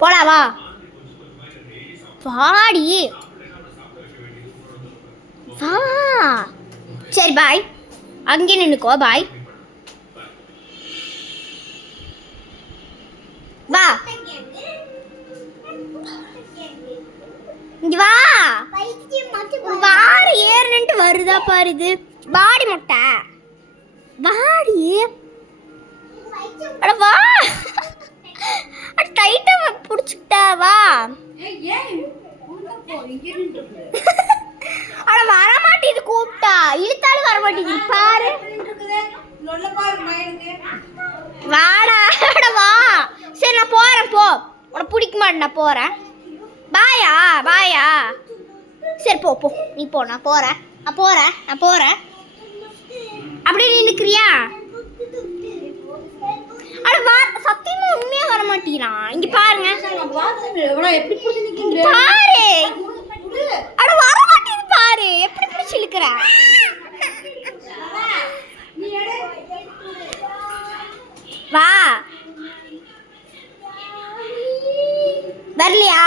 போலாம் வா. வாடி வா. சரி பாய், அங்கே நின்னுக்கோ. பாய். வா இங்க வா. வாரி ஏறுன்ட்டு வருதா பாரு இது. வாடி முட்டை வாடி. அட வா. அட டைட்டா புடிச்சுக்கிட்டா வா. அட வர மாட்டேது, கூப்பிட்டா இழுத்தாலும் வர மாட்டேது பாரு. வாடா. அட வா. சரி நான் போறேன் போ. உனக்கு பிடிக்க மாட்டேன், நான் போறேன். பாயா பாயா. சரி போ போ, நீ போ. நான் போறேன் நான் போறேன் நான் போறேன். அப்படியே நின்னுக்கிறியா? அட வா. சத்தியமா உண்மையா வர மாட்டேங்கிறான். இங்க பாருங்க பாரு. அட வர மாட்டேங்குது பாரு. எப்படி பிடிச்சு இழுக்கிற? வா. வரலையா?